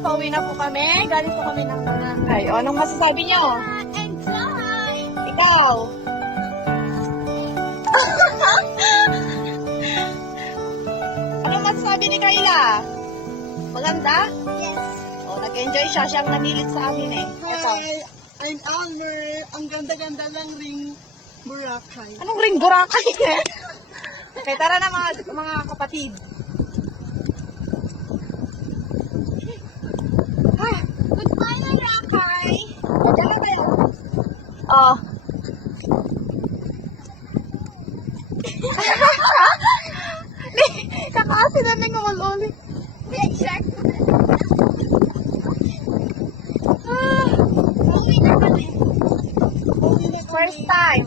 pauwi na po kami. Galing po kami ng barangay. O, anong masasabi niyo? Enjoy! Ikaw? Anong masasabi ni Kayla? Maganda? Yes. O, nag-enjoy siya. Siyang nanilit sa amin eh. Ito. Hi, I'm Almer. Ang ganda-ganda lang ring Boracay. Anong ring Boracay eh? Okay, tara na mga kapatid. Goodbye, Boracay! Oh. Kakaasin na ng ulit. Check! Uwi na kami. First time.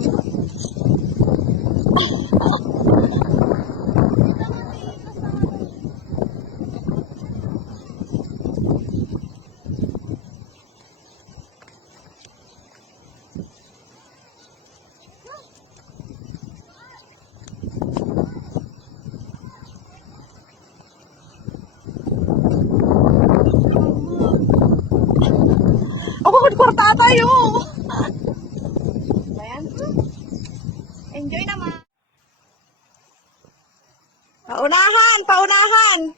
Kwarta tayo. Ayan. Enjoy naman. Paunahan, paunahan.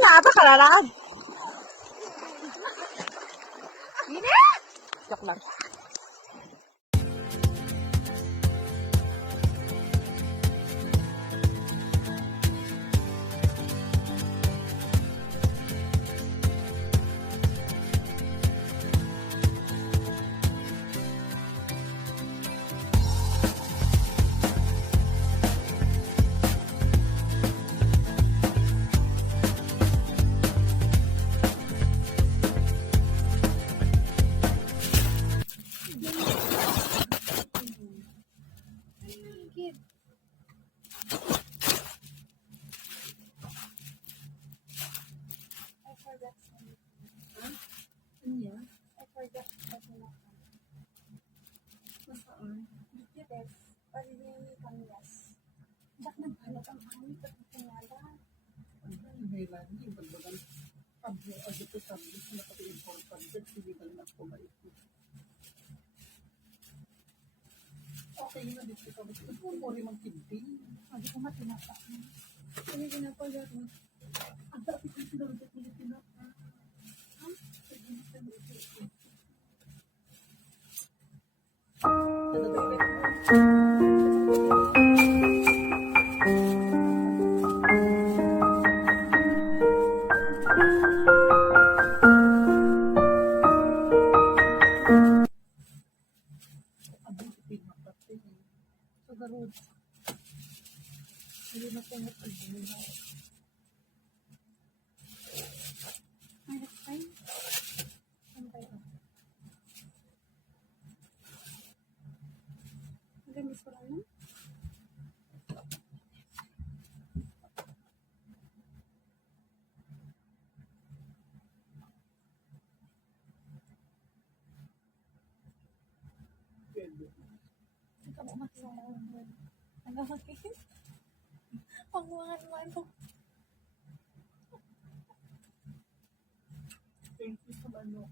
Napakalala. Ini? Joke lang. Okay na dito ka. Ito mo rin ang tintin. Hindi ko matinapa. Ano ginapala mo? Ang dati ko sila ito pinitinapa. Thank you sa ano.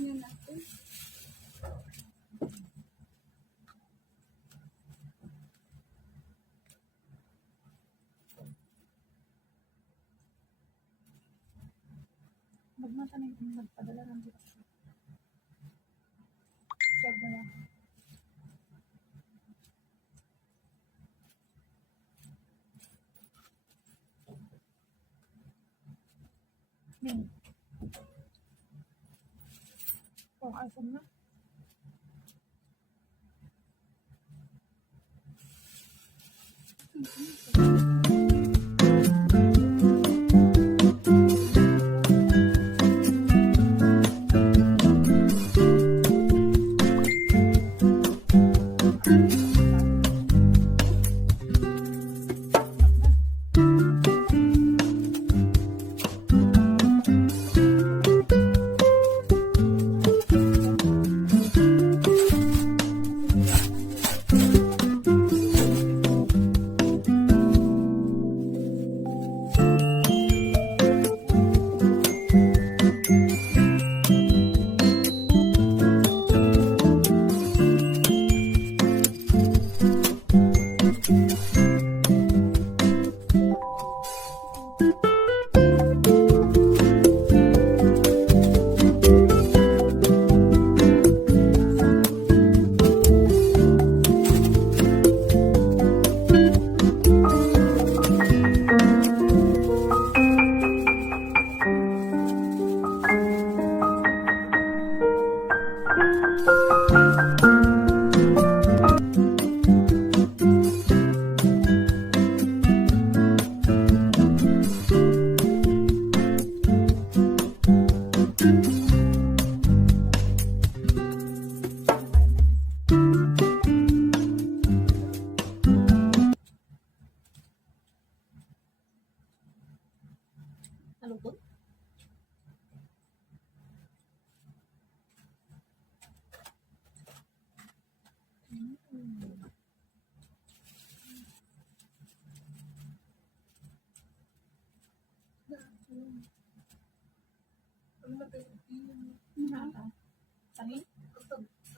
Yan Huwag mo tanay kung magpadala ng dito. Huwag mo lang. Oh, iPhone na. Nalutod?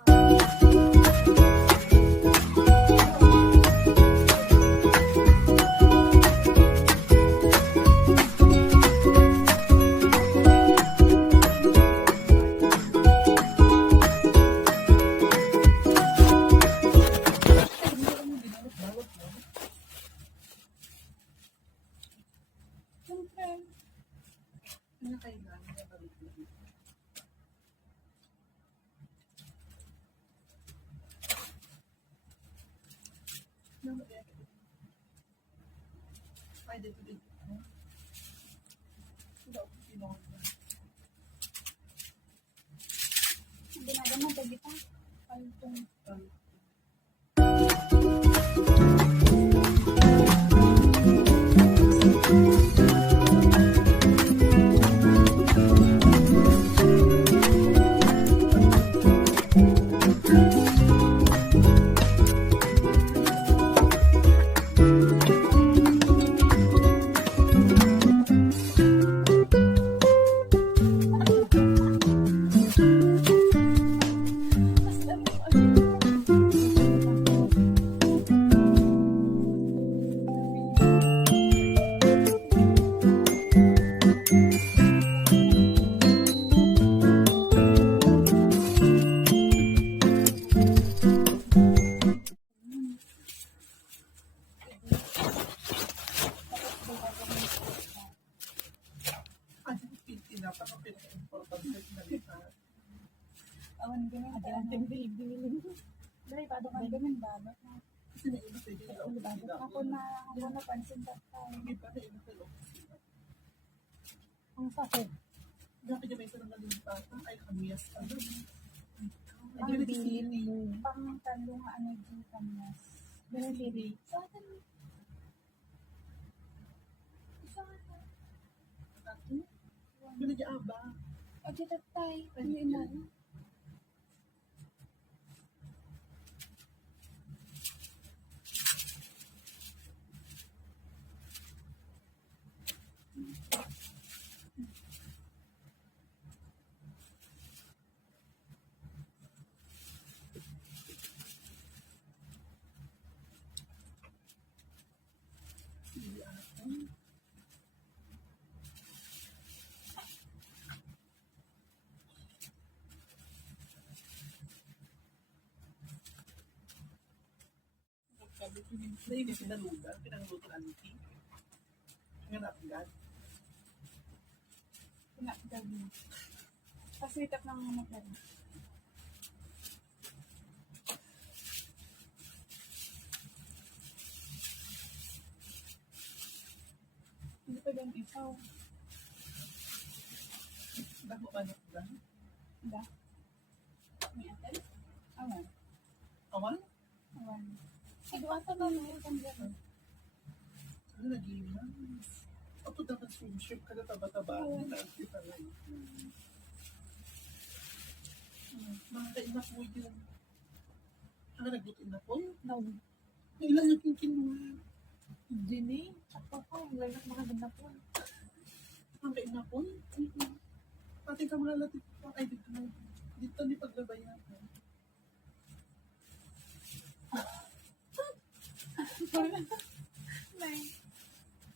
Sabi? Ginagano ba kita? Palitong. Awan ganun. Awan bilib-bilib. Dali pa doon ganun ba? Ako na pansin ka tayo. Ang sakit. Dapat yung may sarang nalimutan. Ay, kamiyas ka doon. Ang bilib. Pang tandong energy kanyas. Ganun bilib. Sa atin. Binadyaaba. O dito tayo. Ano ina? Na hindi sinalugan, pinangluto na Niki. Ngayon agad. Pinakagad mo. Pasitap ng mga magdala. Hindi pa lang ikaw. Bago ano ba? Ba? May atal? Awan. Awan? Awan. Siguro ata ba may panggalan? Ano naging na? Ako dapat swimsuit ka na taba-taba. Hindi na ang kita na yun. Mga kainak mo yun. Ano nagbutin na po? No. Ilan yung kinkin mo? Hindi ni. Ako ko. Wala na mga ganda po. Mga kainak po? Pati ka mga latit po. Ay, dito na. Dito ni paglabayan. May.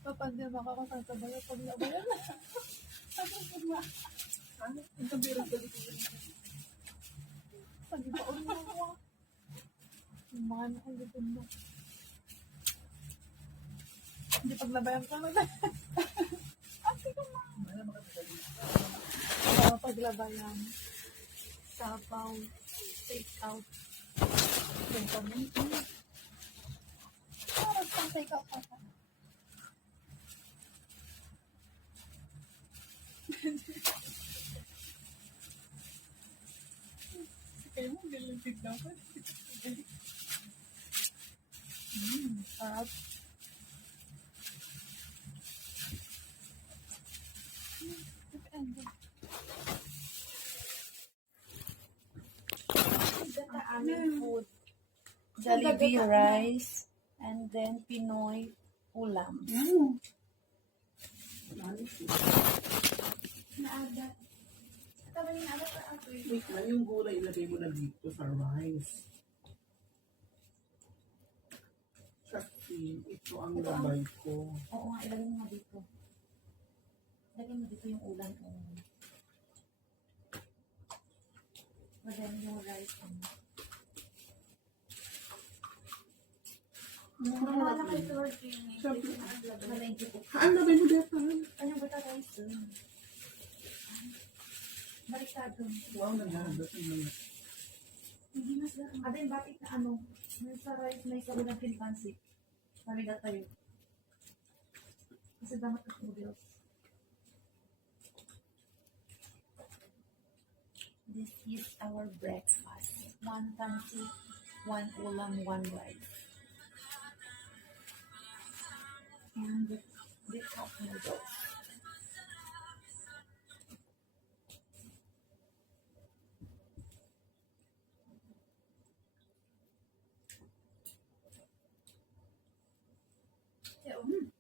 Papanda makakasasabay pag labayan. Sabi ko ba? Ano? Ang kabirang balik ko yun. Sabi ba ulit ako? Yung mga nakalipin mo. Hindi paglabayan ka na. Ate ko ma. Ano makatagal? Paglabayan. Sapaw. Take out. Yung kami. Parang pang take out pa ka. Kaya mo, galing tignan ko. Sarap. Food. Jollibee rice and then Pinoy ulam. Naadat. Tama yung naadat pa ako eh. Wait lang, yung gulay ilagay mo na dito sa rice. Kasi ito ang labay ko. Oo nga, ilagay mo nga dito. Ilagay mo dito yung ulam. Lagay mo yung rice. Wala kayo torching. Siyempre. Malay ko. Ang labay mo dito. Ano ba ito rice? Baliktad doon. Wow, naghahanap ng mga. Hindi mas lang. Ada yung batik na ano. May sa rice, may sa ulam pinpansit. Pamigat tayo. Kasi damat ng noodles. This is our breakfast. 1 pancit, 1 ulam, 1 rice. And the cup noodles.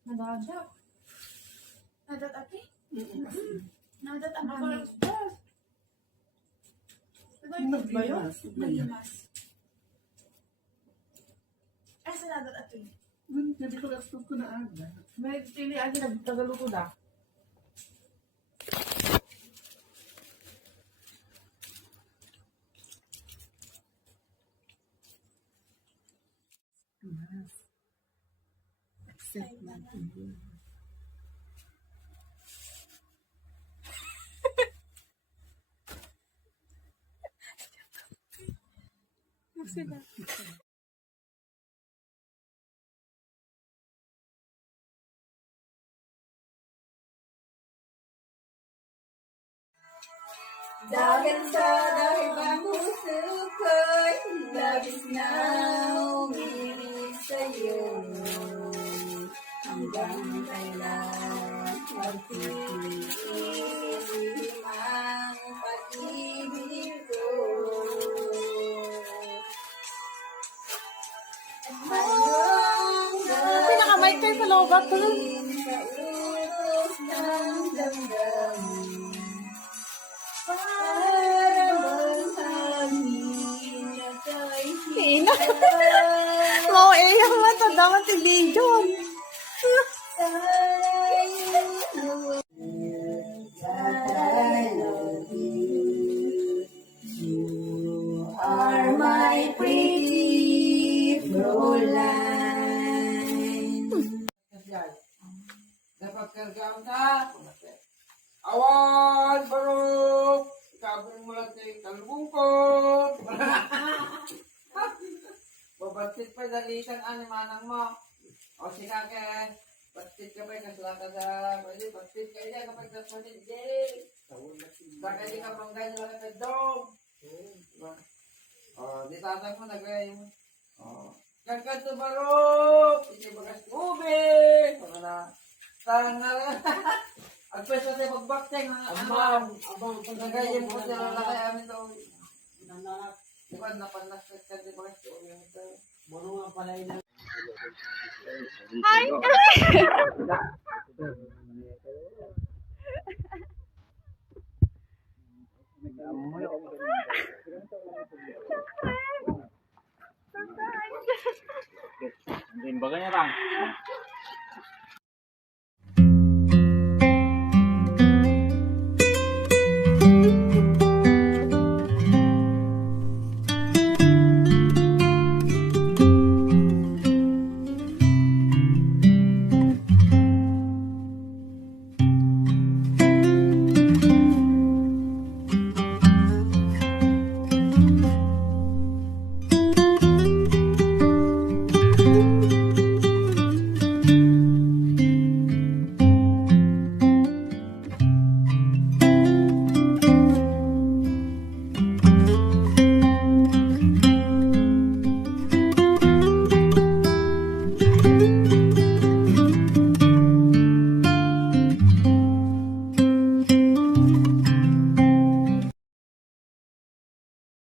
Nadadak. Naadat ate? Mm-mm. Naadat ang Ano? mga. Nagbimas. Nagimas. Ay, sa naadat ate? Hindi ko expect ko na aga. May pili agi nagtagaluto da. Yes. Accept natin yun. Sila. Dahil sa ibang puso ko'y labis na umiibig sa'yo. Hanggang kailan magtitiis ang pag-ibig ko. Pinakamay kayo sa loob at Sa ulos ng damdamin. Para bang hangin na kay Ina. Mau iya mata dapat si Bijon. You are my pretty Fräulein. Awan, barok! Ikabin mo lang kay kalbungko! Babatit pa dalitan manang mo. O sika ke, batit ka pa kaslaka sa, pwede batit ka ina kapag kaspanin, jay! Saka di ka manggay lang ka dog! O, di tatang mo nagaya mo. O, kagkat to barok! Hindi bagas ube! Ano na? Tanga agpeso sa pagbakteng amam nagayim po sila na kaya amin daw di ba napanas ka di ba ito mono nga pala yun Din baganya lang.